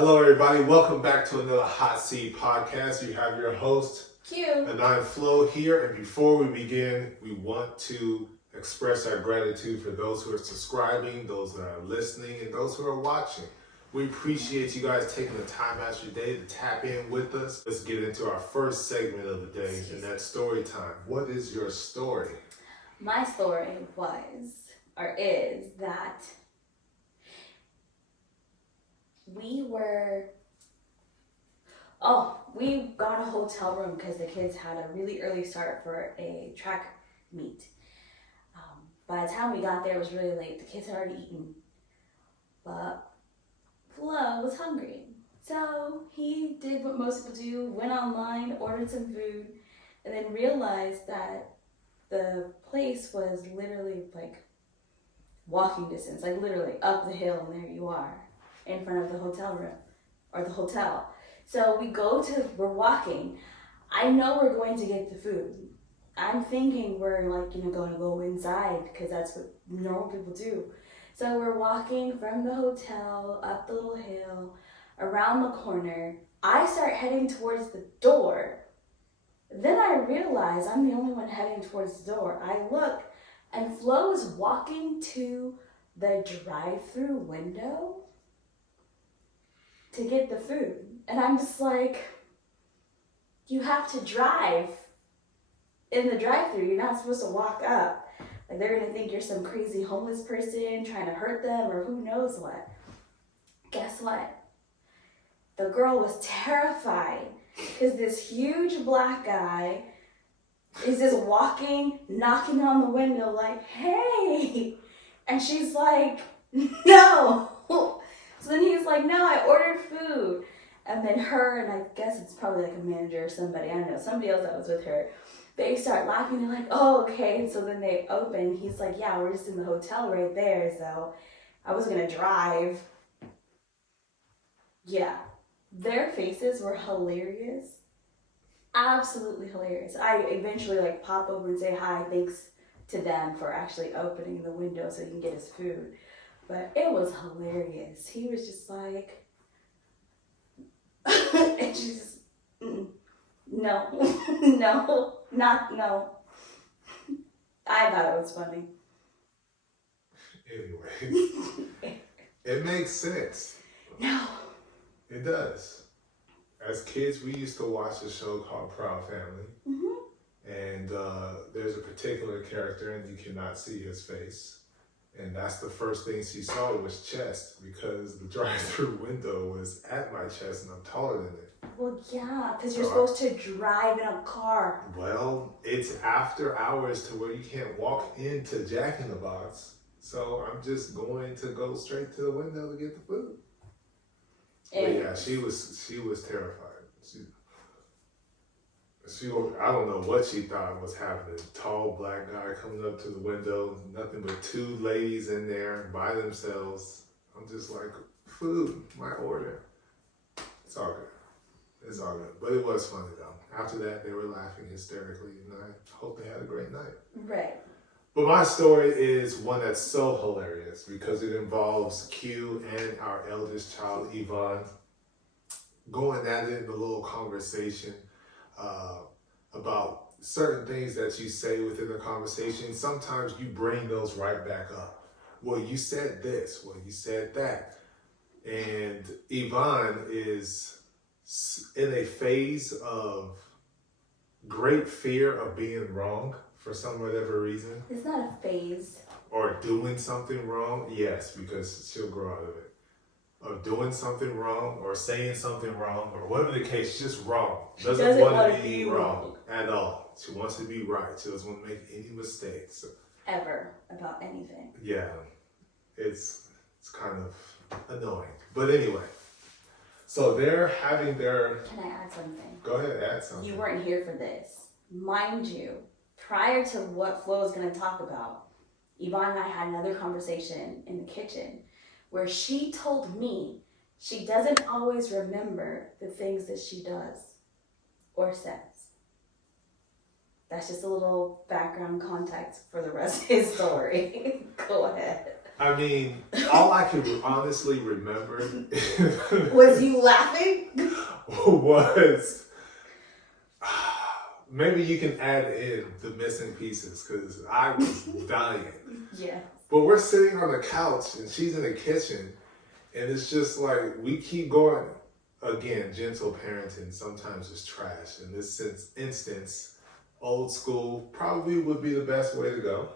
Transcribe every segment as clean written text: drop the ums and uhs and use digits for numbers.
Hello, everybody. Welcome back to another HOTC podcast. You have your host, Q. and I'm Flo here. And before we begin, we want to express our gratitude for those who are subscribing, those that are listening, and those who are watching. We appreciate you guys taking the time out of your day to tap in with us. Let's get into our first segment of the day, and that's story time. What is your story? My story is that we got a hotel room because the kids had a really early start for a track meet. By the time we got there, it was really late. The kids had already eaten, but Flo was hungry. So he did what most people do, went online, ordered some food, and then realized that the place was literally like walking distance, like literally up the hill, and there you are in front of the hotel room or the hotel. So we're walking. I know we're going to get the food. I'm thinking we're going to go inside because that's what normal people do. So we're walking from the hotel up the little hill, around the corner. I start heading towards the door. Then I realize I'm the only one heading towards the door. I look, and Flo is walking to the drive-through window to get the food. And I'm just like, you have to drive in the drive-through. You're not supposed to walk up. Like, they're gonna think you're some crazy homeless person trying to hurt them or who knows what. Guess what? The girl was terrified because this huge black guy is just walking, knocking on the window like, hey! And she's like, no! So then he's like, no, I ordered food. And then her, and I guess it's probably like a manager or somebody, I don't know, somebody else that was with her, they start laughing. They're like, oh, okay. And so then they open. He's like, yeah, we're just in the hotel right there. So I was going to drive. Yeah. Their faces were hilarious. Absolutely hilarious. I eventually pop over and say hi. Thanks to them for actually opening the window so he can get his food. But it was hilarious. He was just like, and she's just, no, no. I thought it was funny. Anyway, it makes sense. No. It does. As kids, we used to watch a show called Proud Family. Mm-hmm. And there's a particular character, and you cannot see his face. And that's the first thing she saw was chest, because the drive-through window was at my chest, and I'm taller than it. Well, yeah, because you're supposed to drive in a car. Well, it's after hours to where you can't walk into Jack in the Box. So I'm just going to go straight to the window to get the food. But yeah, she was terrified. I don't know what she thought was happening. Tall black guy coming up to the window, nothing but two ladies in there by themselves. I'm just like, food, my order. It's all good. It's all good. But it was funny though. After that, they were laughing hysterically, and I hope they had a great night. Right. But my story is one that's so hilarious because it involves Q and our eldest child, Yvonne, going at it in a little conversation about certain things that you say within the conversation. Sometimes you bring those right back up. Well, you said this. Well, you said that. And Yvonne is in a phase of great fear of being wrong for some whatever reason. It's not a phase. Or doing something wrong. Yes, because she'll grow out of it. Of doing something wrong or saying something wrong or whatever the case, just wrong. Doesn't want to be wrong at all. She wants to be right. She doesn't want to make any mistakes. Ever about anything. Yeah, it's kind of annoying. But anyway, so they're having their... Can I add something? Go ahead, add something. You weren't here for this. Mind you, prior to what Flo is going to talk about, Yvonne and I had another conversation in the kitchen where she told me she doesn't always remember the things that she does or says. That's just a little background context for the rest of his story. Go ahead. I mean, all I can honestly remember Was you laughing? was maybe you can add in the missing pieces because I was dying. Yeah. But we're sitting on the couch and she's in the kitchen, and it's just like we keep going. Again, gentle parenting sometimes is trash. In this instance, old school probably would be the best way to go.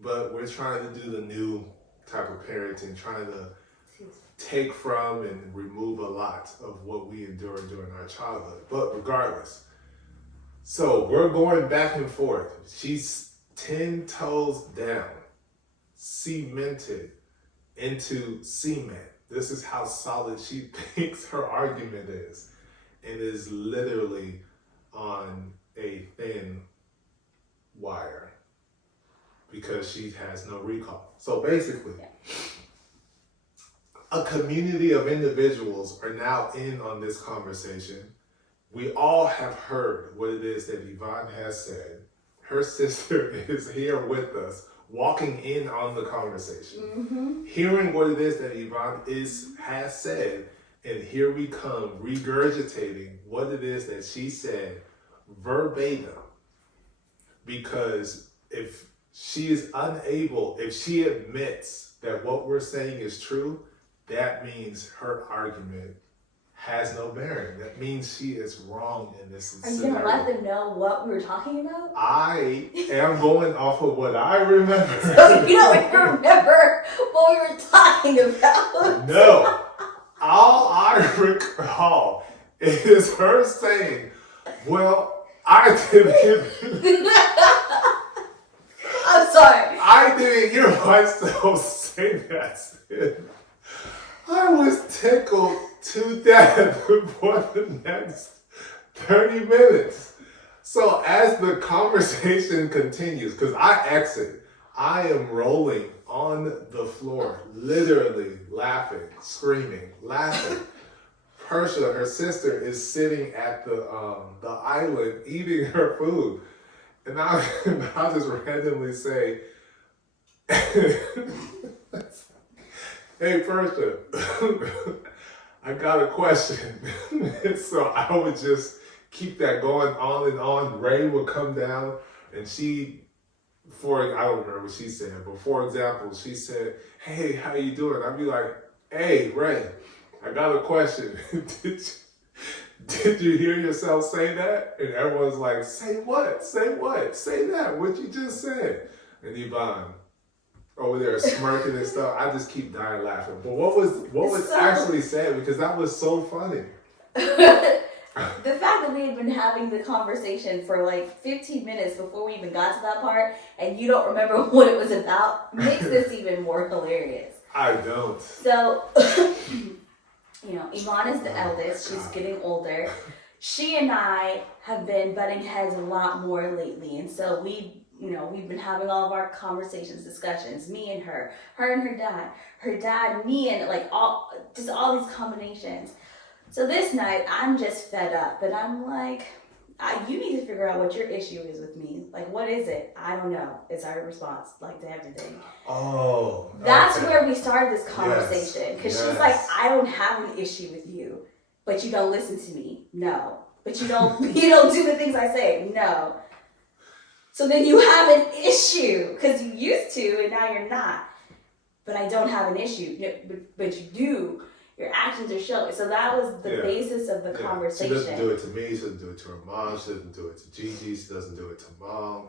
But we're trying to do the new type of parenting, trying to take from and remove a lot of what we endured during our childhood. But regardless, so we're going back and forth. She's 10 toes down, cemented into cement. This is how solid she thinks her argument is, and is literally on a thin wire because she has no recall. So basically, a community of individuals are now in on this conversation. We all have heard what it is that Yvonne has said. Her sister is here with us, walking in on the conversation, hearing what it is that Yvonne has said, and here we come regurgitating what it is that she said verbatim. Because if she is unable, if she admits that what we're saying is true, that means her argument has no bearing. That means she is wrong in this Are you scenario. going to let them know what we were talking about? I am going off of what I remember. So you don't even remember what we were talking about? No. All I recall is her saying, well, I didn't I'm sorry. I didn't hear myself say that. I was tickled to death for the next 30 minutes. So as the conversation continues, because I exit, I am rolling on the floor, literally laughing, screaming, laughing. Persha, her sister, is sitting at the island eating her food. And I just randomly say, hey, Persha, I got a question. So I would just keep that going on and on. Ray would come down and I don't remember what she said, but for example, she said, hey, how you doing? I'd be like, hey, Ray, I got a question. Did you hear yourself say that? And everyone's like, say what? Say what? Say that. What you just said. And Yvonne over there smirking and stuff. I just keep dying laughing. But what was actually said? Because that was so funny. The fact that we had been having the conversation for like 15 minutes before we even got to that part, and you don't remember what it was about, makes this even more hilarious. I don't. So, Yvonne is the eldest. She's getting older. She and I have been butting heads a lot more lately, and so we've been having all of our conversations, discussions, me and her and her dad, me, and like all these combinations. So this night, I'm just fed up, and I'm like, you need to figure out what your issue is with me. Like, what is it? I don't know. It's our response, like, to everything. Oh. That's okay. where we started this conversation. Because she's like, I don't have an issue with you, but you don't listen to me. No. But you don't do the things I say. No. So then you have an issue, because you used to, and now you're not. But I don't have an issue. But you do. Your actions are showing. So that was the basis of the conversation. She doesn't do it to me. She doesn't do it to her mom. She doesn't do it to Gigi. She doesn't do it to mom.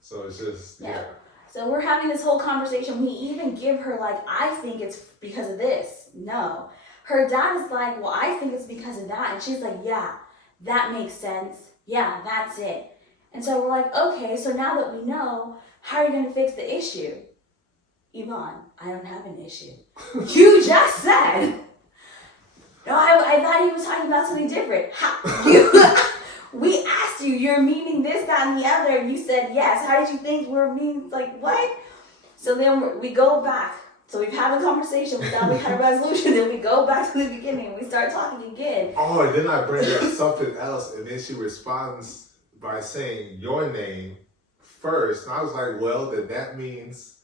So it's just, So we're having this whole conversation. We even give her like, I think it's because of this. No. Her dad is like, well, I think it's because of that. And she's like, yeah, that makes sense. Yeah, that's it. And so we're like, okay, so now that we know, how are you going to fix the issue? Yvonne, I don't have an issue. You just said... No, I thought he was talking about something different. We asked you, you're meaning this, that, and the other. You said yes. How did you think we're meaning, like, what? So then we go back. So we've had a conversation, we thought we had a resolution, then we go back to the beginning and we start talking again. Oh, and then I bring up something else, and then she responds by saying your name first. And I was like, well, then that means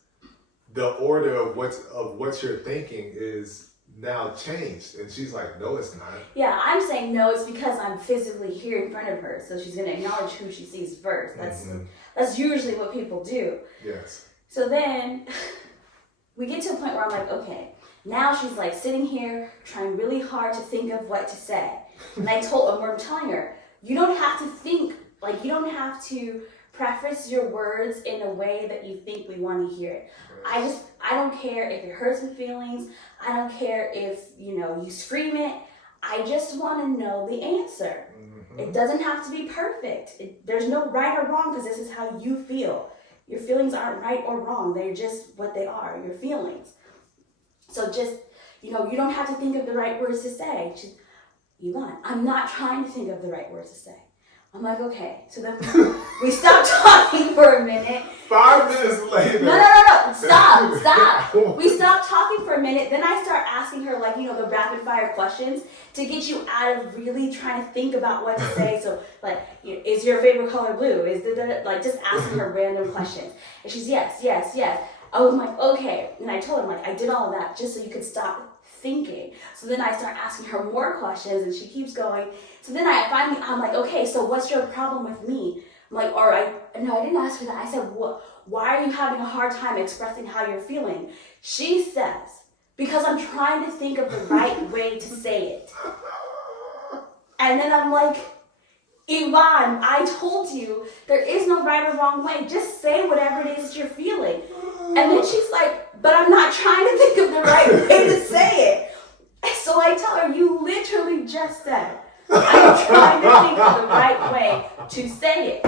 the order of what you're thinking is now changed. And she's like, no, it's not. Yeah, I'm saying no, it's because I'm physically here in front of her. So she's going to acknowledge who she sees first. That's usually what people do. Yes. So then we get to a point where I'm like, okay, now she's like sitting here trying really hard to think of what to say. And I'm telling her, you don't have to think, like you don't have to preface your words in a way that you think we want to hear it. I don't care if it hurts my feelings. I don't care if, you scream it. I just want to know the answer. Mm-hmm. It doesn't have to be perfect. There's no right or wrong because this is how you feel. Your feelings aren't right or wrong. They're just what they are, your feelings. So just, you don't have to think of the right words to say. Yvonne, I'm not trying to think of the right words to say. I'm like, okay. So then we stopped talking for a minute. 5 minutes later. No. Stop. We stopped talking for a minute. Then I start asking her, like, the rapid fire questions to get you out of really trying to think about what to say. So, like, is your favorite color blue? Like, just asking her random questions. And she's, yes. I was like, okay. And I told her, like, I did all of that just so you could stop thinking. So then I start asking her more questions and she keeps going. So then I'm like, okay, so what's your problem with me? I'm like, no, I didn't ask her that. I said, why are you having a hard time expressing how you're feeling? She says, because I'm trying to think of the right way to say it. And then I'm like, Yvonne, I told you there is no right or wrong way. Just say whatever it is that you're feeling. And then she's like, but I'm not trying to think of the right way to say it. So I tell her, you literally just said, I'm trying to think of the right way to say it.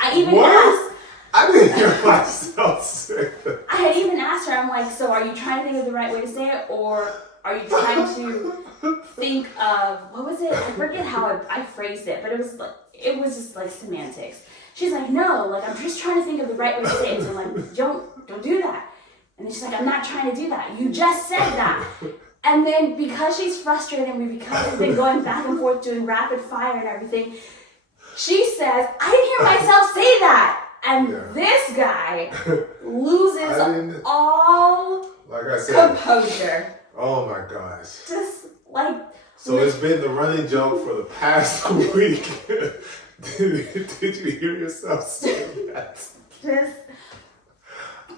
I even asked. I didn't hear myself say that. I had even asked her, I'm like, so are you trying to think of the right way to say it? Or are you trying to think of, what was it? I forget how I phrased it, but it was just like semantics. She's like, no, like I'm just trying to think of the right way to say it. So I'm like, don't do that. And then she's like, I'm not trying to do that. You just said that. And then because she's frustrated and because we've been going back and forth doing rapid fire and everything, she says, I didn't hear myself say that. And this guy loses all like I said, composure. Oh my gosh. Just like. So it's been the running joke for the past week. Did you hear yourself say that? Just.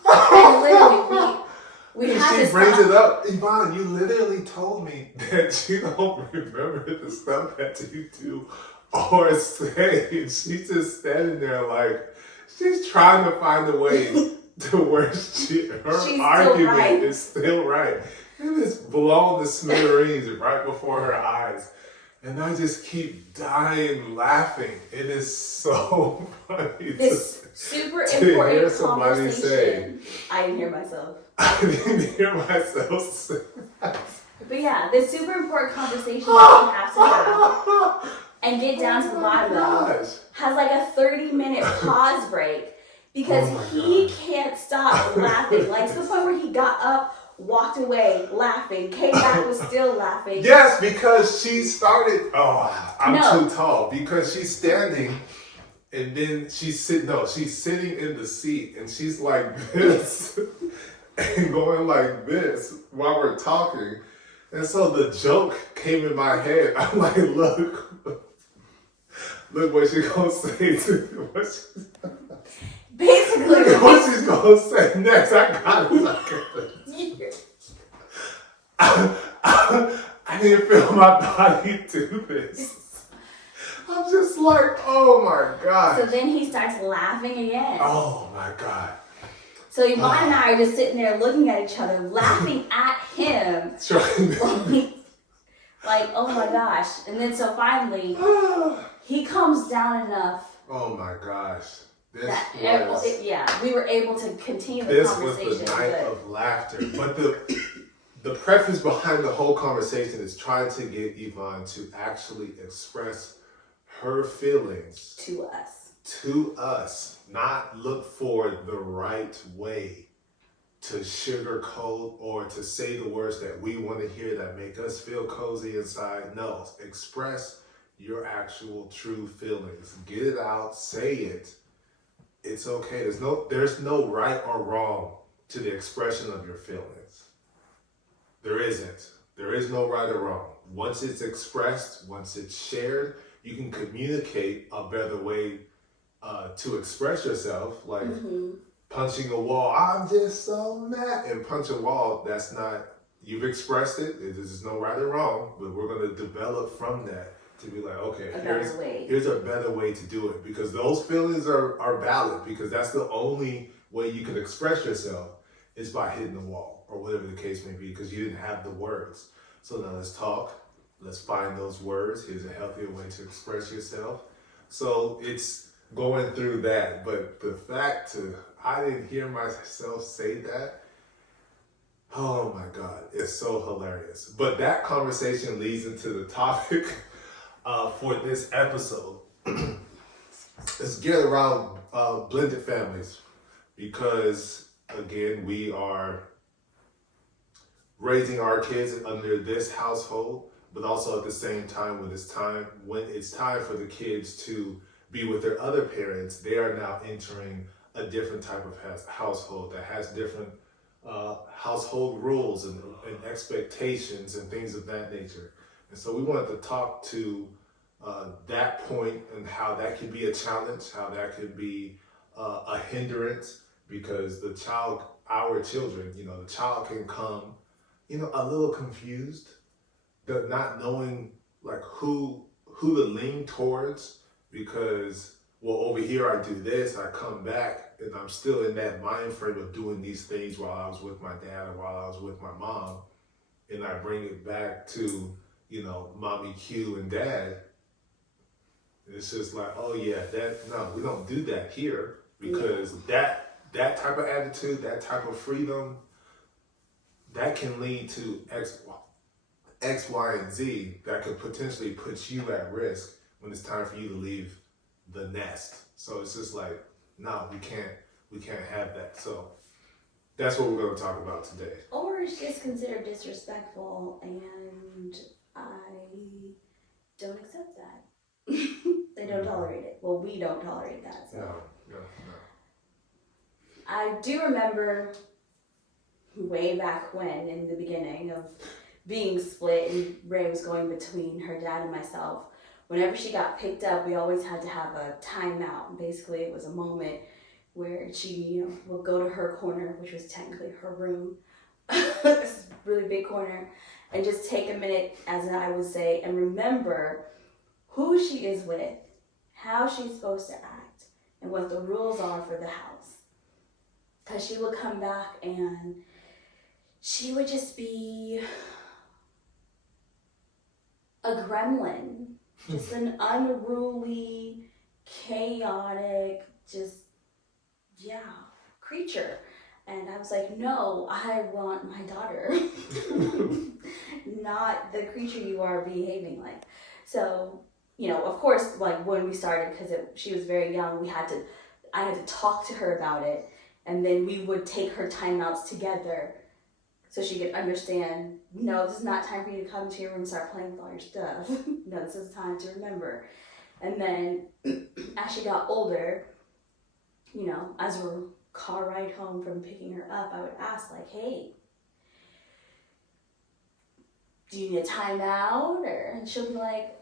And literally, we had she this brings it up. Yvonne, you literally told me that you don't remember the stuff that you do or say. And she's just standing there like, she's trying to find a way to where her argument is still right. And it's blown to smithereens right before her eyes. And I just keep dying laughing. It is so funny. This super important somebody conversation. I didn't hear myself. I didn't hear myself say that. But yeah, this super important conversation that we have to have and get down to the bottom of has like a 30-minute pause break because he can't stop laughing. Like to the point where he got up, walked away laughing, came back, was still laughing. Yes, because she started, I'm too tall. Because she's standing and then she's sitting in the seat and she's like this and going like this while we're talking. And so the joke came in my head. I'm like, look what she's gonna say to basically what she's gonna say next. I got it. I didn't feel my body do this. I'm just like, oh my God. So then he starts laughing again. Oh my God. So Yvonne and I are just sitting there looking at each other, laughing at him. Like, oh my gosh. And then so finally, he comes down enough. Oh my gosh. We were able to continue the this conversation. This was the night of laughter. But the preface behind the whole conversation is trying to get Yvonne to actually express her feelings to us, not look for the right way to sugarcoat or to say the words that we want to hear that make us feel cozy inside. No, express your actual true feelings. Get it out, say it, it's okay. There's no right or wrong to the expression of your feelings. There isn't. There is no right or wrong. Once it's expressed, once it's shared, you can communicate a better way to express yourself. Like punching a wall. I'm just so mad. And punch a wall, that's not, you've expressed it. There's no right or wrong, but we're going to develop from that to be like, okay, here's a better way to do it. Because those feelings are valid, because that's the only way you can express yourself is by hitting the wall or whatever the case may be, because you didn't have the words. So now let's talk. Let's find those words. Here's a healthier way to express yourself. So it's going through that. But the fact I didn't hear myself say that. Oh my God, it's so hilarious. But that conversation leads into the topic for this episode. It's geared around blended families, because again, we are raising our kids under this household, but also at the same time, when it's time for the kids to be with their other parents, they are now entering a different type of household that has different household rules and expectations and things of that nature. And so we wanted to talk to that point and how that could be a challenge, how that could be a hindrance, because our children, the child can come, a little confused, not knowing like who to lean towards, because, well, over here I do this, I come back, and I'm still in that mind frame of doing these things while I was with my dad or while I was with my mom, and I bring it back to, mommy Q and dad. It's just like, oh yeah, no, we don't do that here, because that type of attitude, that type of freedom, that can lead to X, Y, and Z that could potentially put you at risk when it's time for you to leave the nest. So it's just like, no, we can't have that. So that's what we're going to talk about today. Or it's just considered disrespectful, and I don't accept that. They don't tolerate it. Well, we don't tolerate that. So. No. I do remember way back when, in the beginning of being split, and Ray was going between her dad and myself. Whenever she got picked up, we always had to have a timeout. Basically, it was a moment where she, would go to her corner, which was technically her room, this really big corner, and just take a minute, as I would say, and remember who she is with, how she's supposed to act, and what the rules are for the house. Because she would come back and she would just be a gremlin, just an unruly, chaotic, creature. And I was like, no, I want my daughter, not the creature you are behaving like. So, of course, like when we started, because she was very young, I had to talk to her about it. And then we would take her timeouts together so she could understand, no, this is not time for you to come to your room and start playing with all your stuff. No, this is time to remember. And then as she got older, as we're car ride home from picking her up, I would ask, like, hey, do you need a timeout? And she'll be like,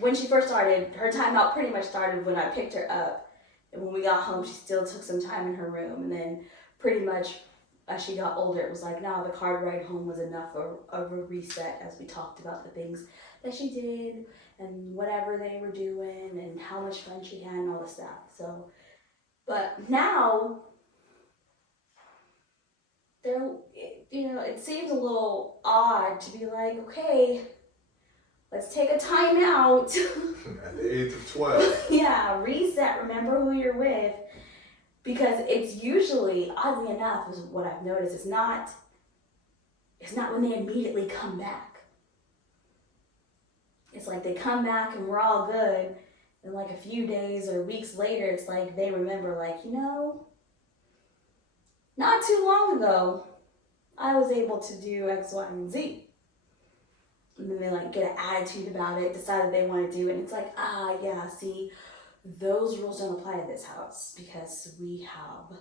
when she first started, her timeout pretty much started when I picked her up. And when we got home, she still took some time in her room. And then pretty much as she got older, it was like, no, the car ride home was enough of a reset, as we talked about the things that she did and whatever they were doing and how much fun she had and all this stuff. So, but now, it seems a little odd to be like, okay, let's take a time out. At the age of 12. Yeah, reset, remember who you're with. Because it's usually, oddly enough, is what I've noticed, it's not when they immediately come back. It's like they come back and we're all good, and like a few days or weeks later, it's like they remember, like, not too long ago, I was able to do X, Y, and Z. And then they get an attitude about it, decide that they want to do it, and it's like, yeah, see, Those rules don't apply to this house because we have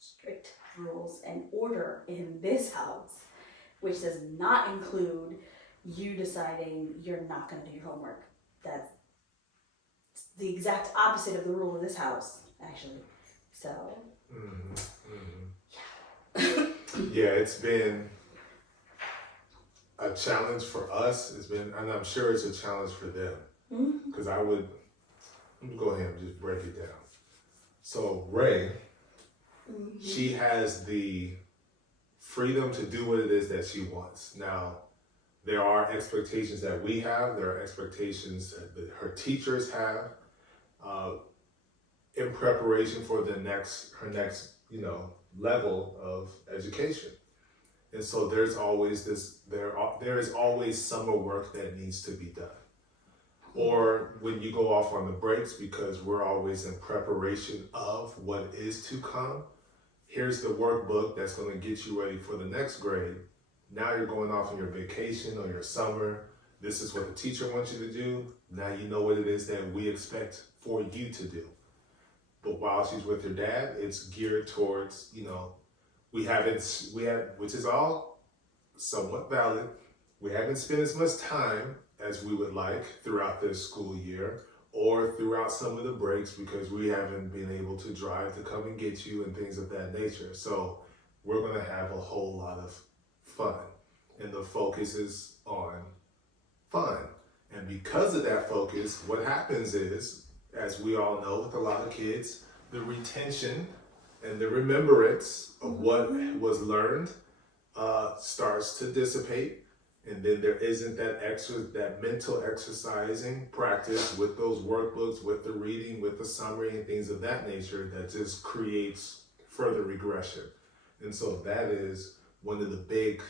strict rules and order in this house, which does not include you deciding you're not going to do your homework. That's the exact opposite of the rule of this house, actually. So, Yeah, it's been a challenge for us. It's been, and I'm sure it's a challenge for them. Because let me go ahead and just break it down. So Ray, she has the freedom to do what it is that she wants. Now, there are expectations that we have. There are expectations that her teachers have in preparation for her next, level of education. And so there's always there is always summer work that needs to be done. Or when you go off on the breaks, because we're always in preparation of what is to come, here's the workbook that's going to get you ready for the next grade. Now you're going off on your vacation or your summer. This is what the teacher wants you to do. Now you know what it is that we expect for you to do. But while she's with her dad, it's geared towards, which is all somewhat valid. We haven't spent as much time as we would like throughout this school year or throughout some of the breaks because we haven't been able to drive to come and get you and things of that nature. So we're going to have a whole lot of fun, and the focus is on fun. And because of that focus, what happens is, as we all know with a lot of kids, the retention and the remembrance of what was learned starts to dissipate. And then there isn't that mental exercising practice with those workbooks, with the reading, with the summary and things of that nature that just creates further regression. And so that is one of the big,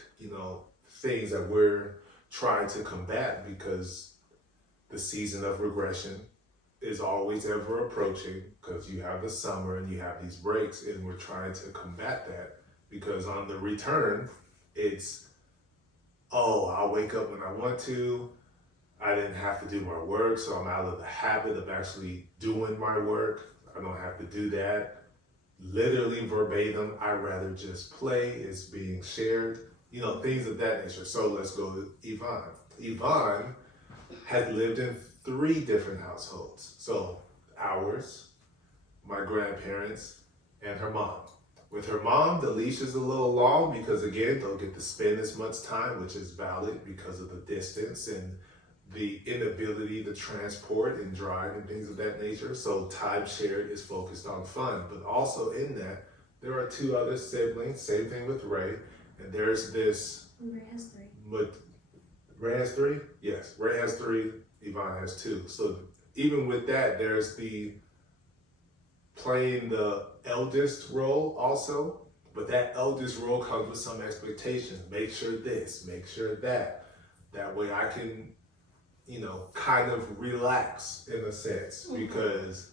things that we're trying to combat, because the season of regression is always ever approaching, because you have the summer and you have these breaks, and we're trying to combat that because on the return, it's, I'll wake up when I want to. I didn't have to do my work, so I'm out of the habit of actually doing my work. I don't have to do that. Literally verbatim, I'd rather just play. It's being shared, things of that nature. So let's go to Yvonne. Yvonne had lived in 3 different households. So ours, my grandparents, and her mom. With her mom, the leash is a little long because, again, don't get to spend as much time, which is valid because of the distance and the inability to transport and drive and things of that nature. So time shared is focused on fun. But also in that, there are 2 other siblings, same thing with Ray. And there's this... Ray has 3. Ray has 3? Yes, Ray has 3, Yvonne has 2. So even with that, there's the playing the eldest role also, but that eldest role comes with some expectations. Make sure this, make sure that. That way I can, kind of relax in a sense, because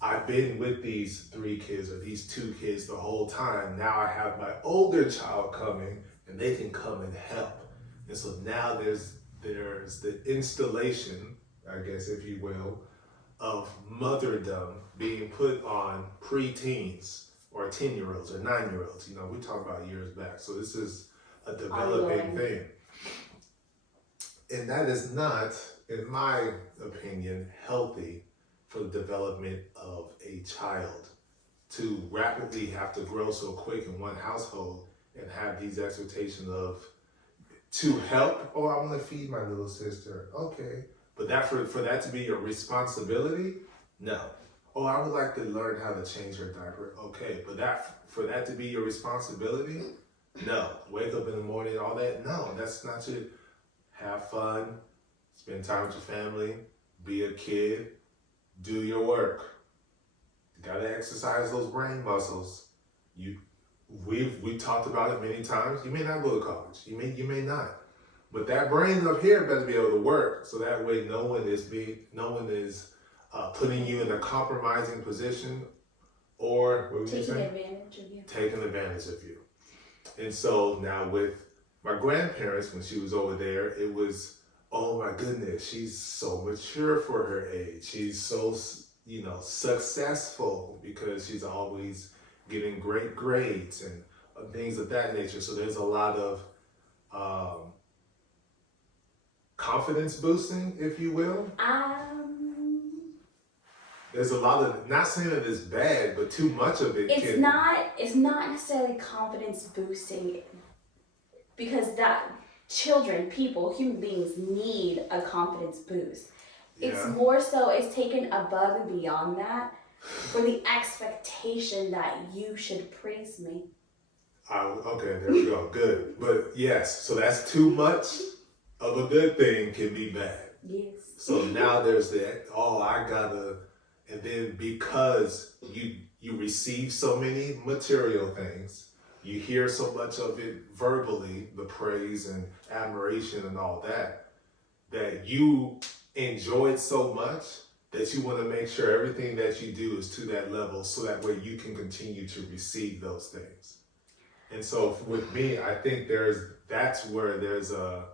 I've been with these 3 kids or these 2 kids the whole time. Now I have my older child coming and they can come and help. And so now there's the installation, I guess, if you will, of motherdom being put on preteens or 10-year-olds or 9-year-olds. We talked about years back. So this is a developing thing. And that is not, in my opinion, healthy for the development of a child to rapidly have to grow so quick in one household and have these expectations of to help. Oh, I'm going to feed my little sister. Okay. But that for that to be your responsibility? No. Oh, I would like to learn how to change her diaper. Okay. But for that to be your responsibility? No. Wake up in the morning, all that? No, that's not your... Have fun. Spend time with your family. Be a kid. Do your work. You gotta exercise those brain muscles. We've talked about it many times. You may not go to college. You may not. But that brain up here better be able to work, so that way no one is putting you in a compromising position or taking advantage of you. Taking advantage of you. And so now with my grandparents, when she was over there, it was, oh my goodness, she's so mature for her age. She's so successful because she's always getting great grades and things of that nature. So there's a lot of confidence boosting, if you will. There's a lot of, not saying that it's bad, but too much of it. It's not necessarily confidence boosting, because that children, people, human beings need a confidence boost. Yeah. It's more so, it's taken above and beyond that for the expectation that you should praise me. Okay, there we go. Good. But yes, so that's too much of a good thing can be bad. Yes. So now there's that, I gotta, and then because you receive so many material things, you hear so much of it verbally, the praise and admiration and all that, that you enjoy it so much that you want to make sure everything that you do is to that level, so that way you can continue to receive those things. And so with me, I think that's where there's a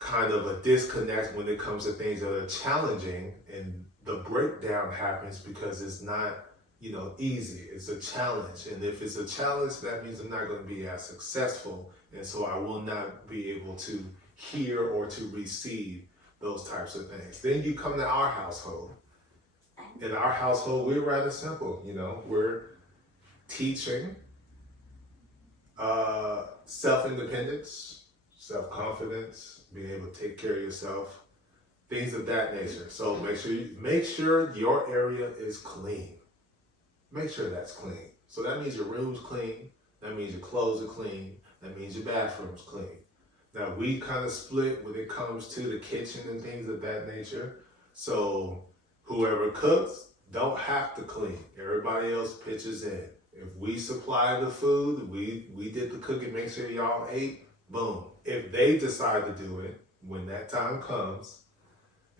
kind of a disconnect when it comes to things that are challenging, and the breakdown happens because it's not, easy. It's a challenge. And if it's a challenge, that means I'm not going to be as successful. And so I will not be able to hear or to receive those types of things. Then you come to our household. In our household, we're rather simple. We're teaching self-independence, self-confidence, being able to take care of yourself, things of that nature. So make sure your area is clean. Make sure that's clean. So that means your room's clean. That means your clothes are clean. That means your bathroom's clean. Now we kind of split when it comes to the kitchen and things of that nature. So whoever cooks don't have to clean. Everybody else pitches in. If we supply the food, we did the cooking, make sure y'all ate, boom. If they decide to do it, when that time comes,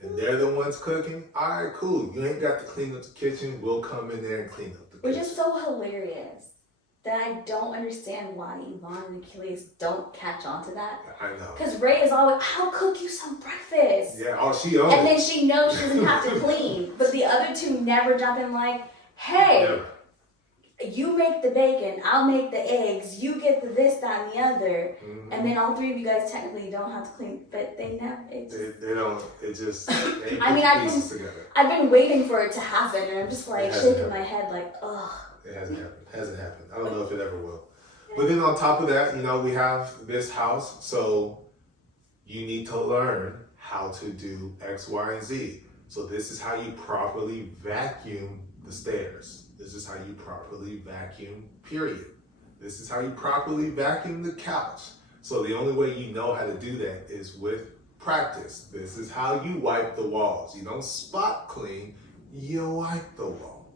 and they're the ones cooking, all right, cool. You ain't got to clean up the kitchen. We'll come in there and clean up the kitchen. Which is so hilarious that I don't understand why Yvonne and Achilles don't catch on to that. I know. Because Ray is always, I'll cook you some breakfast. Yeah, she owns it. And then she knows she doesn't have to clean. But the other two never jump in like, hey, never. You make the bacon, I'll make the eggs, you get the this, that, and the other. Mm-hmm. And then all three of you guys technically don't have to clean, but they never. They don't, it just, I mean, I've been waiting for it to happen, and I'm just like shaking my head like, ugh. It hasn't happened. I don't know if it ever will. But then on top of that, we have this house, so you need to learn how to do X, Y, and Z. So this is how you properly vacuum the stairs. This is how you properly vacuum, period. This is how you properly vacuum the couch. So the only way you know how to do that is with practice. This is how you wipe the walls. You don't spot clean, you wipe the wall.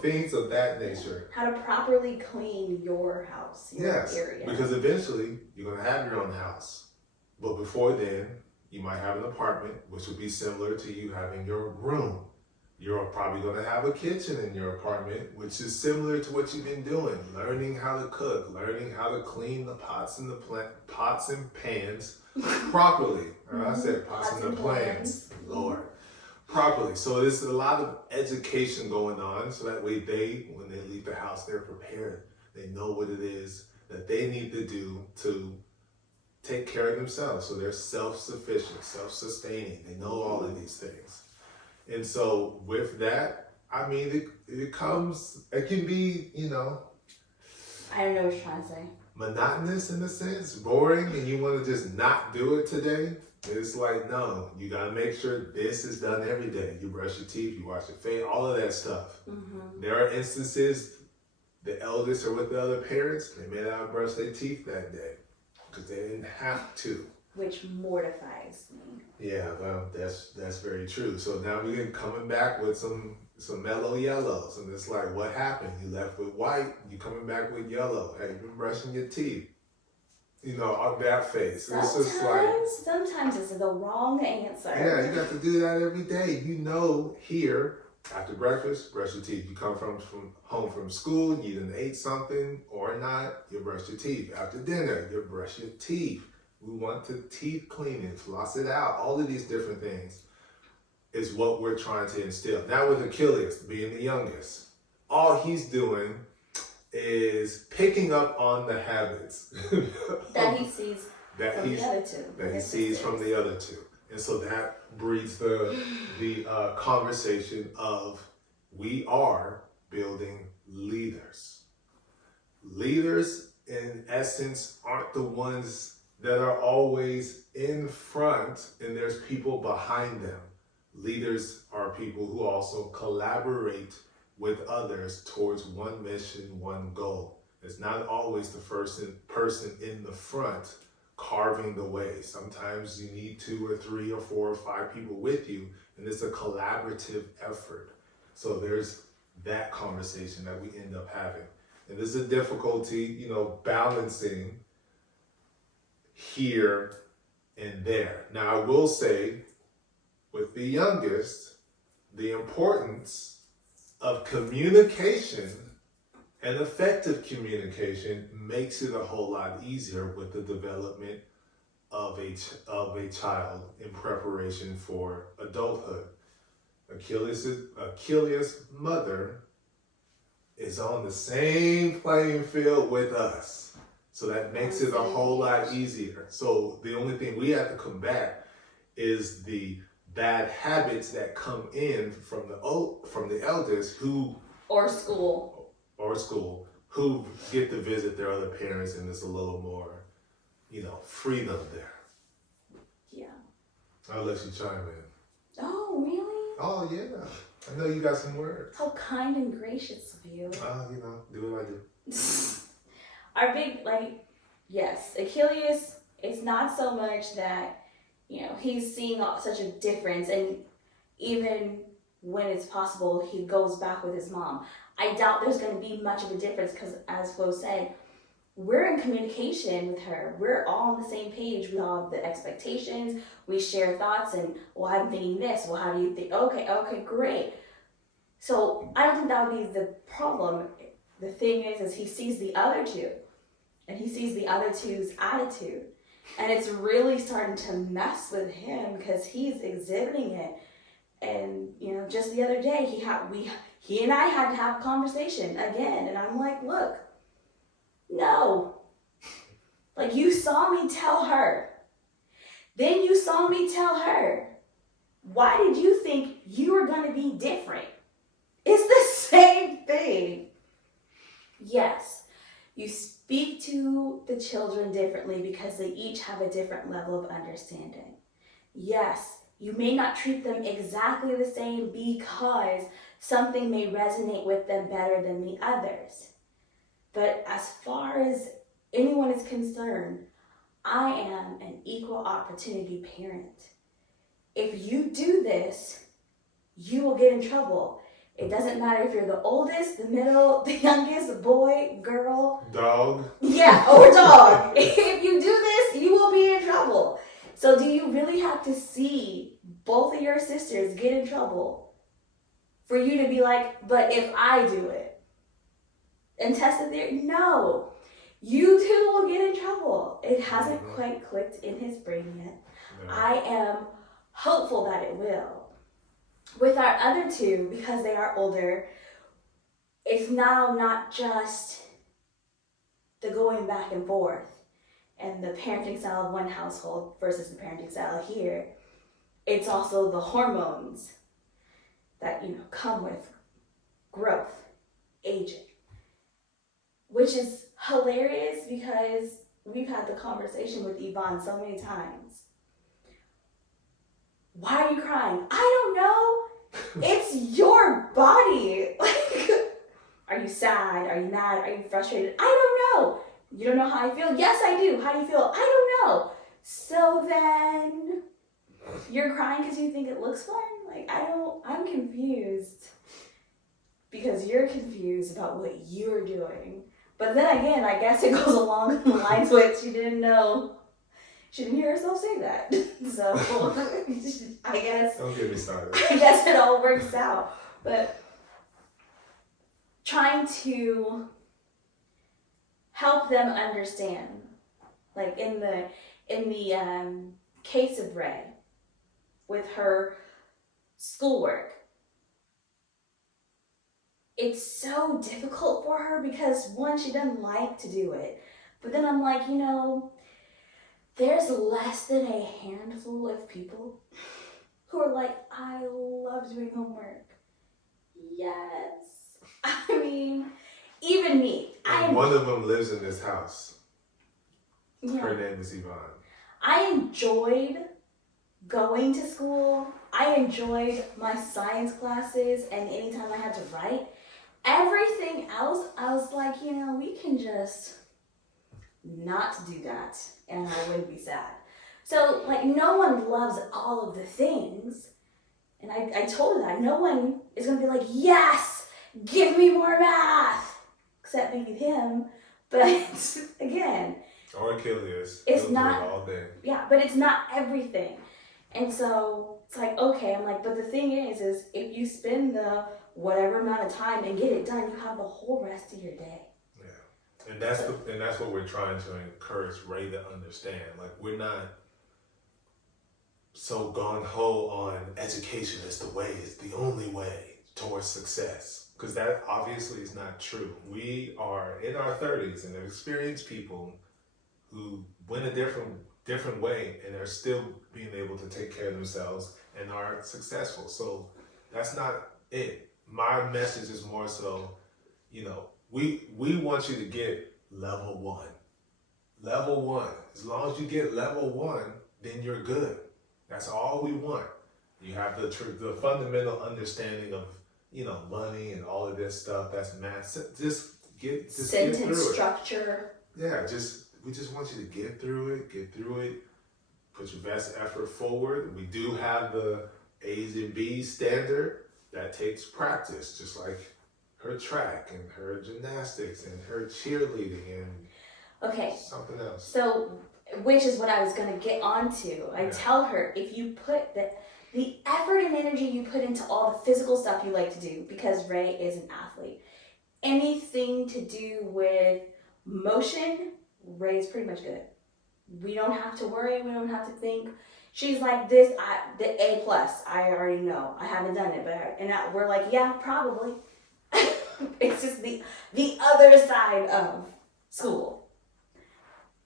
Things of that nature. How to properly clean your house, your area. Because eventually you're going to have your own house. But before then, you might have an apartment, which would be similar to you having your room. You're probably going to have a kitchen in your apartment, which is similar to what you've been doing. Learning how to cook, learning how to clean the pots and pans properly. I said pots and the plants. Lord. Properly. So there's a lot of education going on, so that way when they leave the house, they're prepared. They know what it is that they need to do to take care of themselves. So they're self-sufficient, self-sustaining. They know all of these things. And so with that, I mean, it can be, I don't know what you're trying to say. Monotonous in a sense, boring, and you want to just not do it today. It's like, no, you got to make sure this is done every day. You brush your teeth, you wash your face, all of that stuff. Mm-hmm. There are instances, the eldest are with the other parents, they may not brush their teeth that day because they didn't have to. Which mortifies me. Yeah, well, that's very true. So now we're coming back with some mellow yellows, and it's like, what happened? You left with white, you coming back with yellow. Have you been brushing your teeth? On that face. It's just like, sometimes it's the wrong answer. Yeah, you got to do that every day. Here, after breakfast, brush your teeth. You come home from school, you done ate something or not, you brush your teeth. After dinner, you brush your teeth. We want the teeth cleaning, floss it out, all of these different things. is what we're trying to instill. Now with Achilles being the youngest, all he's doing is picking up on the habits that he sees that from he's the other two. that he sees from the other two, and so that breeds the conversation of we are building leaders. Leaders, in essence, aren't the ones that are always in front, and there's people behind them. Leaders are people who also collaborate with others towards one mission, one goal. It's not always the first person in the front carving the way. Sometimes you need 2 or 3 or 4 or 5 people with you, and it's a collaborative effort. So there's that conversation that we end up having. And there's a difficulty, balancing here and there. Now, I will say, with the youngest, the importance of communication and effective communication makes it a whole lot easier with the development of a child in preparation for adulthood. Achilles' mother is on the same playing field with us. So that makes it a whole lot easier. So the only thing we have to combat is the bad habits that come in from the elders or school who get to visit their other parents, and there's a little more, freedom there. Yeah. I'll let you chime in. Oh, really? Oh yeah. I know you got some words. How kind and gracious of you. Do what I do. Our big, yes, Achilles, it's not so much that, he's seeing such a difference, and even when it's possible, he goes back with his mom. I doubt there's going to be much of a difference because, as Flo said, we're in communication with her. We're all on the same page. We all have the expectations. We share thoughts, and, well, I'm thinking this. Well, how do you think? Okay, great. So I don't think that would be the problem. The thing is he sees the other two, and he sees the other two's attitude. And it's really starting to mess with him because he's exhibiting it. And, just the other day, he and I had to have a conversation again. And I'm like, look, no. You saw me tell her. Then you saw me tell her. Why did you think you were going to be different? It's the same thing. Yes, you speak to the children differently because they each have a different level of understanding. Yes, you may not treat them exactly the same because something may resonate with them better than the others. But as far as anyone is concerned, I am an equal opportunity parent. If you do this, you will get in trouble. It doesn't matter if you're the oldest, the middle, the youngest, boy, girl. Dog. Yeah, or dog. If you do this, you will be in trouble. So do you really have to see both of your sisters get in trouble for you to be like, but if I do it? And test the theory? No. You too will get in trouble. It hasn't quite clicked in his brain yet. No. I am hopeful that it will. With our other two, because they are older, it's now not just the going back and forth and the parenting style of one household versus the parenting style here. It's also the hormones that, come with growth, aging, which is hilarious because we've had the conversation with Yvonne so many times. Why are you crying? I don't know. It's your body. Are you sad? Are you mad? Are you frustrated? I don't know. You don't know how I feel? Yes, I do. How do you feel? I don't know. So then you're crying because you think it looks fun? I'm confused because you're confused about what you're doing. But then again, I guess it goes along the lines with she didn't know. She didn't hear herself say that. So I guess. Don't get me started. I guess it all works out. But trying to help them understand, in the case of Ray, with her schoolwork. It's so difficult for her because one, she doesn't like to do it. But then I'm like, there's less than a handful of people who are like, I love doing homework. Yes. I mean, even me. And one of them lives in this house. Yeah. Her name is Yvonne. I enjoyed going to school. I enjoyed my science classes and anytime I had to write. Everything else, I was like, we can just not do that and I wouldn't be sad. So, like, no one loves all of the things. And I told her that. No one is going to be like, yes, give me more math. Except maybe him. But, again. Or Achilles. It's He'll not. do it all day. Yeah, but it's not everything. And so, it's like, okay. I'm like, but the thing is if you spend the whatever amount of time and get it done, you have the whole rest of your day. Yeah. And that's what we're trying to encourage Ray to understand. Like, we're not so gung-ho on education is the only way towards success. Because that obviously is not true. We are in our 30s and have experienced people who went a different way and are still being able to take care of themselves and are successful. So that's not it. My message is more so, we want you to get level 1. Level 1. As long as you get level 1, then you're good. That's all we want. You have the fundamental understanding of, money and all of this stuff. That's math. Just get through it. Sentence structure. Yeah, we just want you to get through it, put your best effort forward. We do have the A's and B's standard that takes practice, just like her track and her gymnastics and her cheerleading and something else. So, which is what I was going to get onto. I tell her, if you put the effort and energy you put into all the physical stuff you like to do, because Ray is an athlete, anything to do with motion, Ray is pretty much good. We don't have to worry. We don't have to think. She's like this, the A+. I already know. I haven't done it, but we're like, yeah, probably. It's just the other side of school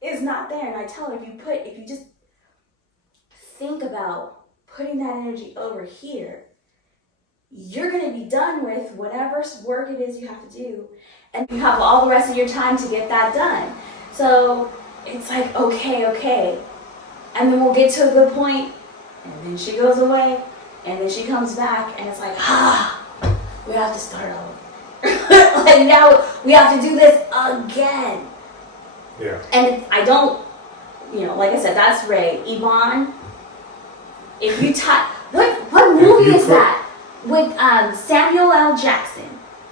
is not there. And I tell her, if you just think about putting that energy over here, you're going to be done with whatever work it is you have to do, and you have all the rest of your time to get that done. So it's like, okay. And then we'll get to a good point, and then she goes away, and then she comes back, and it's like, we have to start over. Like, now we have to do this again. Yeah. And I don't, like I said, that's Ray. Yvonne, if you what movie is that? With Samuel L. Jackson,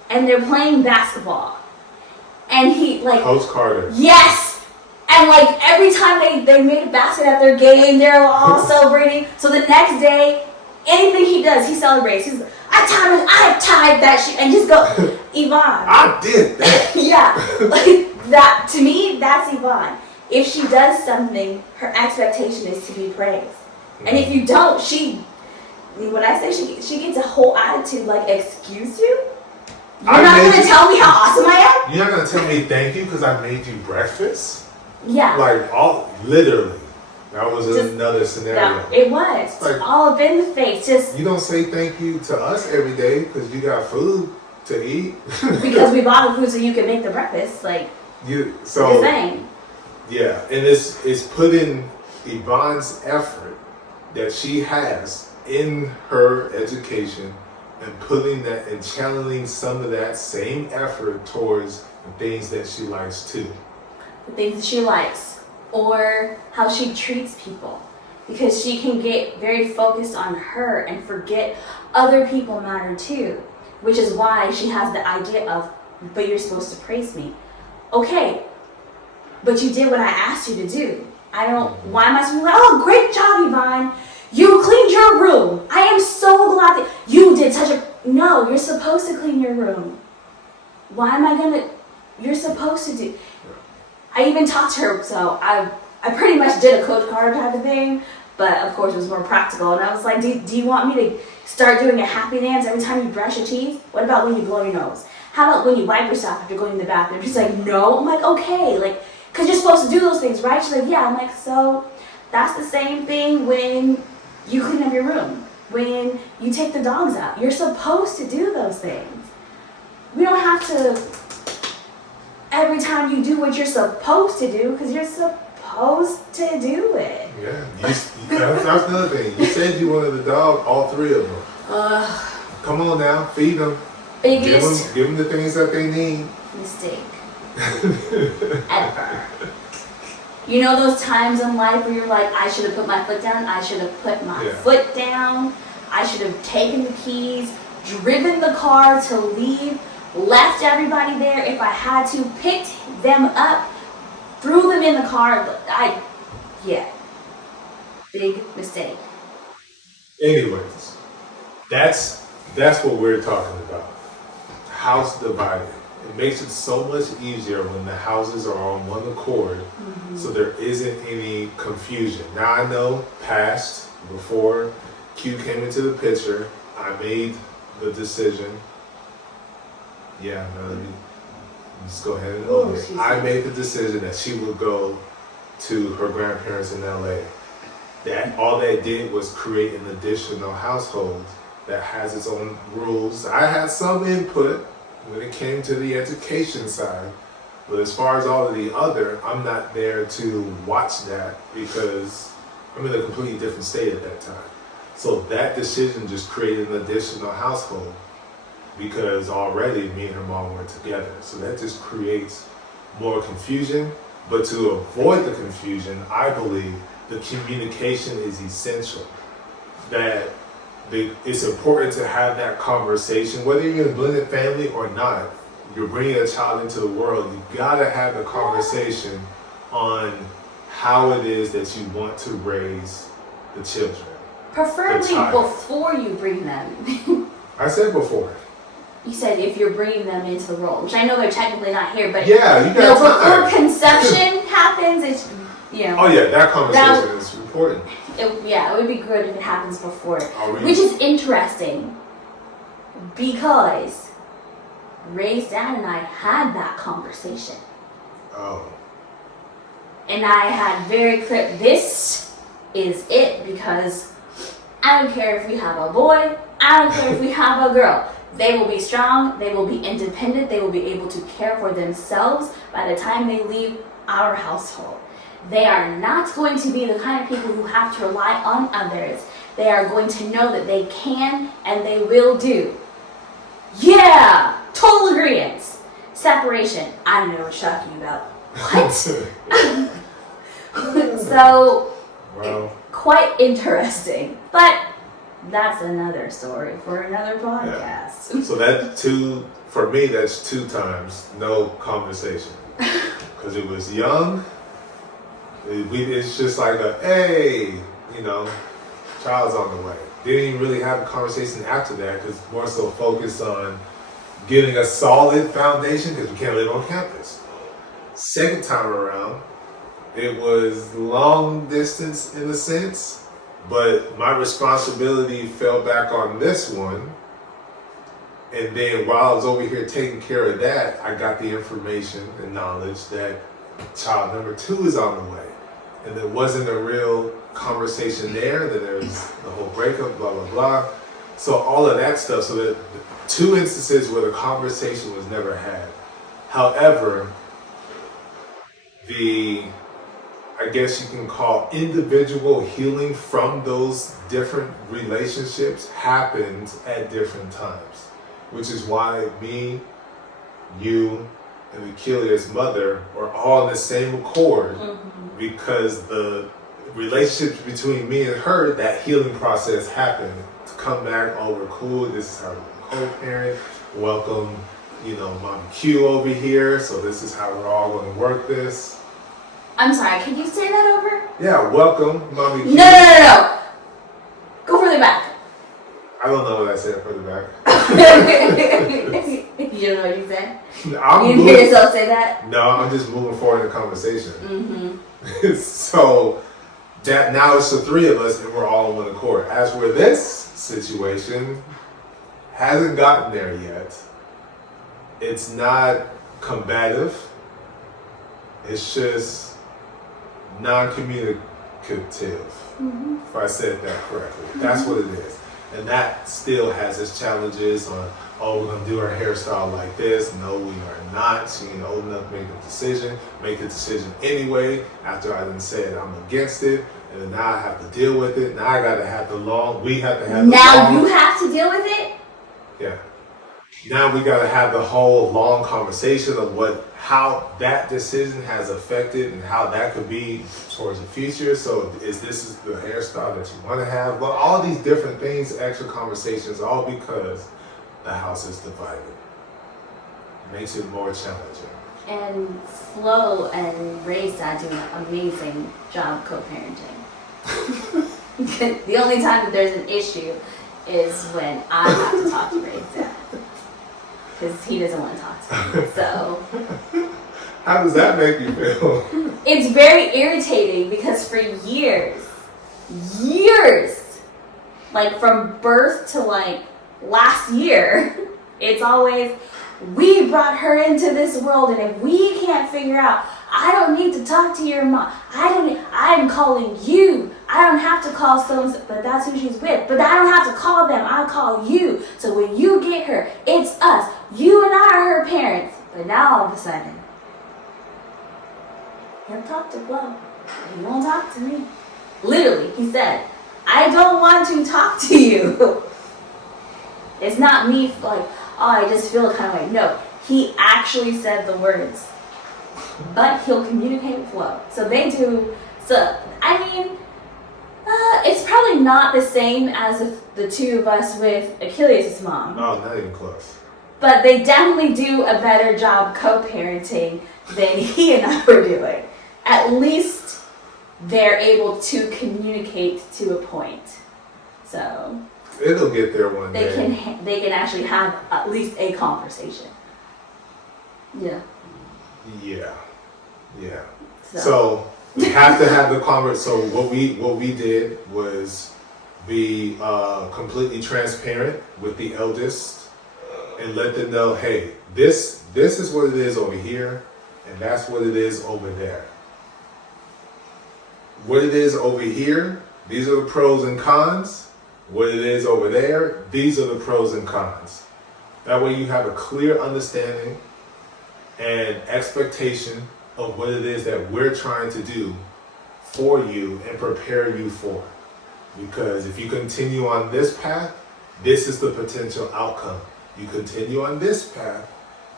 and they're playing basketball. And he, like... Coach Carter. Yes! And, like, every time they made a basket at their game, they're all celebrating. So the next day, anything he does, he celebrates. He's like, I tied that shit. And just go, Yvonne. I did that. Yeah. Like, that, to me, that's Yvonne. If she does something, her expectation is to be praised. Mm-hmm. And if you don't, when I say she gets a whole attitude, like, excuse you? You're not going to tell me how awesome I am? You're not going to tell me thank you because I made you breakfast? Yeah. Like, literally. That was another scenario. Yeah, it was. Like, all up in the face. Just you don't say thank you to us every day because you got food to eat. Because we bought the food so you can make the breakfast. Like, so the same. Yeah, and it's putting Yvonne's effort that she has in her education and putting that and channeling some of that same effort towards the things that she likes too. The things that she likes, or how she treats people, because she can get very focused on her and forget other people matter too, which is why she has the idea of, but you're supposed to praise me. Okay, but you did what I asked you to do. Why am I supposed to be like, oh, great job, Yvonne. You cleaned your room. I am so glad that you did no, you're supposed to clean your room. Why am I you're supposed to do. I even talked to her, so I pretty much did a Coach Carter type of thing. But of course, it was more practical. And I was like, do you want me to start doing a happy dance every time you brush your teeth? What about when you blow your nose? How about when you wipe yourself after going to the bathroom? She's like, no. I'm like, okay, like, because you're supposed to do those things, right? She's like, yeah. I'm like, so that's the same thing when you clean up your room, when you take the dogs out. You're supposed to do those things. We don't have to, every time you do what you're supposed to do, because you're supposed to do it. Yeah, that's another thing. You said you wanted the dog, all 3 of them. Come on now, feed them. Biggest Give them the things that they need. mistake ever. You know those times in life where you're like, I should have put my foot down, I should have put my foot down, I should have taken the keys, driven the car to leave, left everybody there if I had to, picked them up, threw them in the car. Big mistake. Anyways, that's what we're talking about. House divided. It makes it so much easier when the houses are on one accord, so there isn't any confusion. Now I know past, before Q came into the picture, I made the decision. Let's go ahead and own it. I made the decision that she would go to her grandparents in LA. That all that did was create an additional household that has its own rules. I had some input when it came to the education side, but as far as all of the other, I'm not there to watch that because I'm in a completely different state at that time. So that decision just created an additional household because already me and her mom were together. So that just creates more confusion. But to avoid the confusion, I believe the communication is essential. That it's important to have that conversation, whether you're in a blended family or not. You're bringing a child into the world, you gotta have a conversation on how it is that you want to raise the children. Preferably before you bring them. I said before. You said if you're bringing them into the world, which I know they're technically not here, but yeah, you got before conception happens, it's Oh yeah, that conversation is important. It would be good if it happens before. Which is interesting because Ray's dad and I had that conversation. Oh. And I had very clear, this is it, because I don't care if we have a boy, I don't care if we have a girl. They will be strong, they will be independent, they will be able to care for themselves by the time they leave our household. They are not going to be the kind of people who have to rely on others. They are going to know that they can and they will do. Yeah! Total agreement. Separation. I don't know what you're talking about. What? So, quite interesting. But that's another story for another podcast. Yeah. So for me, that's 2 times no conversation. Because it was young. It's just like hey, child's on the way. Didn't even really have a conversation after that because more so focused on getting a solid foundation because we can't live on campus. Second time around, it was long distance in a sense, but my responsibility fell back on this one. And then while I was over here taking care of that, I got the information and knowledge that child number 2 is on the way. And there wasn't a real conversation there, that there's the whole breakup, blah, blah, blah. So all of that stuff, so that 2 instances where the conversation was never had. However, I guess you can call individual healing from those different relationships happened at different times, which is why me, you, and Akelia's mother were all in the same accord, because the relationships between me and her, that healing process happened to come back. Oh, we're cool. This is how we're co-parent. Welcome, Mommy Q over here. So this is how we're all going to work this. I'm sorry. Can you say that over? Yeah. Welcome, Mommy Q. No. Go further back. I don't know what I said further back. You don't know what you said? You didn't hear yourself say that? No, I'm just moving forward in the conversation. So that now it's the three of us and we're all in one accord. As for this situation, hasn't gotten there yet. It's not combative. It's just non-communicative, if I said that correctly. That's what it is. And that still has its challenges on, oh, we're going to do our hairstyle like this. No, we are not. She ain't old enough to make the decision anyway, after I done said I'm against it. And then now I have to deal with it. Now I got to have we have to have Now you have to deal with it? Yeah. Now we got to have the whole long conversation of how that decision has affected and how that could be towards the future. So is this the hairstyle that you want to have? Well, all these different things, extra conversations, all because the house is divided. It makes it more challenging. And Flo and Ray's dad do an amazing job co-parenting. The only time that there's an issue is when I have to talk to Ray's dad. Because he doesn't want to talk to me. So how does that make you feel? It's very irritating because for years, like from birth to like last year, it's always, we brought her into this world, and if we can't figure out, I don't need to talk to your mom. I'm calling you. I don't have to call someone, but that's who she's with. But I don't have to call them. I'll call you. So when you get her, it's us. You and I are her parents. But now all of a sudden, he'll talk to Flo. He won't talk to me. Literally, he said, I don't want to talk to you. It's not me like, oh, I just feel kind of like, no. He actually said the words. But he'll communicate with Flo. So they do. So, I mean, it's probably not the same as if the two of us with Achilles' mom. No, not even close. But they definitely do a better job co-parenting than he and I were doing. At least they're able to communicate to a point. So it'll get there one day. They can actually have at least a conversation. Yeah. Yeah. So we have to have the conversation. So what we did was be completely transparent with the eldest and let them know, hey, this is what it is over here, and that's what it is over there. What it is over here, these are the pros and cons. What it is over there, these are the pros and cons. That way you have a clear understanding and expectation of what it is that we're trying to do for you and prepare you for. Because if you continue on this path, this is the potential outcome. You continue on this path,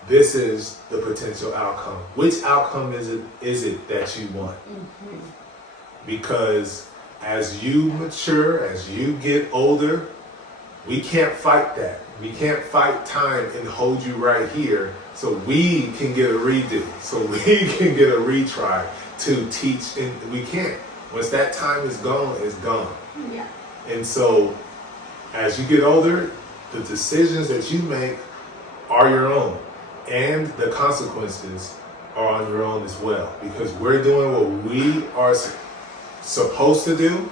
this is the potential outcome. Which outcome is it that you want? Mm-hmm. Because as you mature, as you get older, we can't fight that. We can't fight time and hold you right here so we can get a redo, so we can get a retry to teach. And we can't. Once that time is gone, it's gone. Yeah. And so as you get older, the decisions that you make are your own. And the consequences are on your own as well. Because we're doing what we are supposed to do.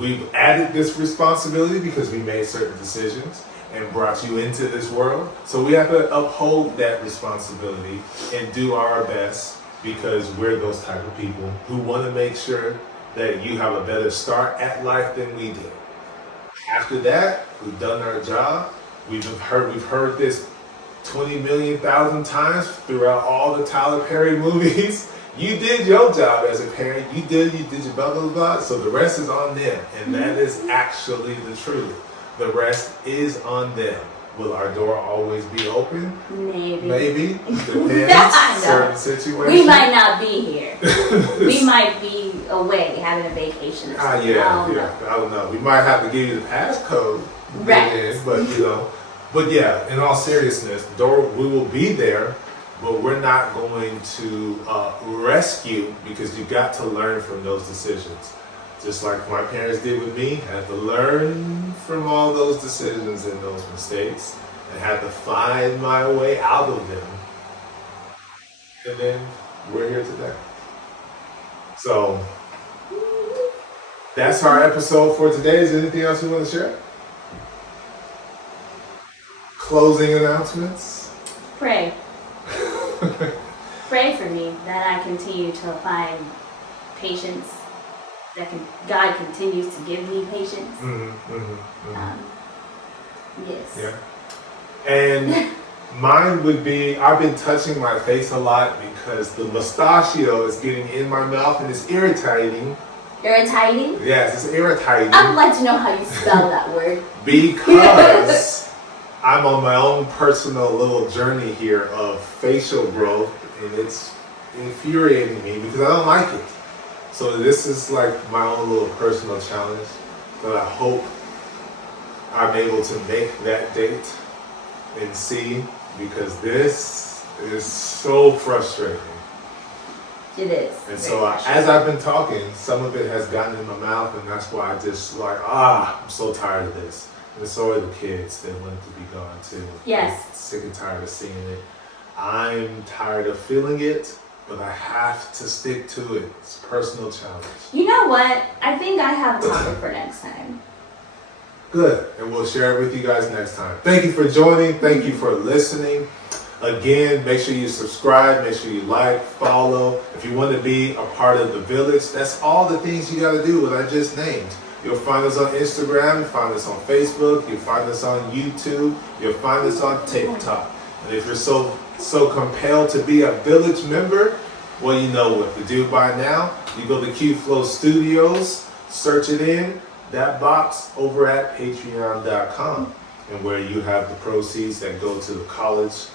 We've added this responsibility because we made certain decisions and brought you into this world. So we have to uphold that responsibility and do our best because we're those type of people who want to make sure that you have a better start at life than we did. After that, we've done our job. We've heard this 20 million thousand times throughout all the Tyler Perry movies. You did your job as a parent. You did your blah, blah, blah. So the rest is on them. And that is actually the truth. The rest is on them. Will our door always be open? Maybe. Depends. Certain situations. We might not be here. We might be away having a vacation or something. Yeah. I don't know. We might have to give you the passcode. Right. But yeah, in all seriousness, the door, we will be there, but we're not going to rescue because you got to learn from those decisions. Just like my parents did with me, I had to learn from all those decisions and those mistakes and had to find my way out of them. And then we're here today. So that's our episode for today. Is there anything else you want to share? Closing announcements? Pray. Pray for me that I continue to find patience, that God continues to give me patience. Yes. Yeah. And mine would be, I've been touching my face a lot because the mustachio is getting in my mouth and it's irritating. Irritating? Yes, it's irritating. I would like to know how you spell that word. Because I'm on my own personal little journey here of facial growth, and it's infuriating me because I don't like it. So this is like my own little personal challenge that I hope I'm able to make that date and see, because this is so frustrating. It is. And so as I've been talking, some of it has gotten in my mouth, and that's why I just like, I'm so tired of this. And so are the kids. They want to be gone too. Yes. I'm sick and tired of seeing it. I'm tired of feeling it, but I have to stick to it. It's a personal challenge. You know what? I think I have a topic for next time. Good. And we'll share it with you guys next time. Thank you for joining. Thank you for listening. Again, make sure you subscribe. Make sure you like, follow. If you want to be a part of the village, that's all the things you got to do, what I just named. You'll find us on Instagram. You'll find us on Facebook. You'll find us on YouTube. You'll find us on TikTok. And if you're so compelled to be a village member, well, you know what to do by now. You go to Q Flow Studios, search it in that box over at patreon.com, and where you have the proceeds that go to the college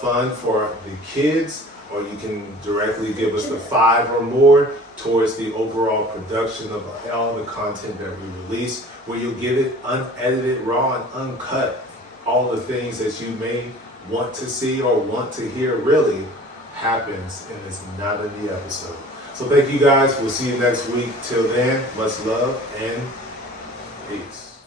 fund for the kids, or you can directly give us the 5 or more towards the overall production of all the content that we release, where you'll get it unedited, raw, and uncut. All the things that you may want to see or want to hear really happens and it's not in the episode. So thank you guys. We'll see you next week. Till then, much love and peace.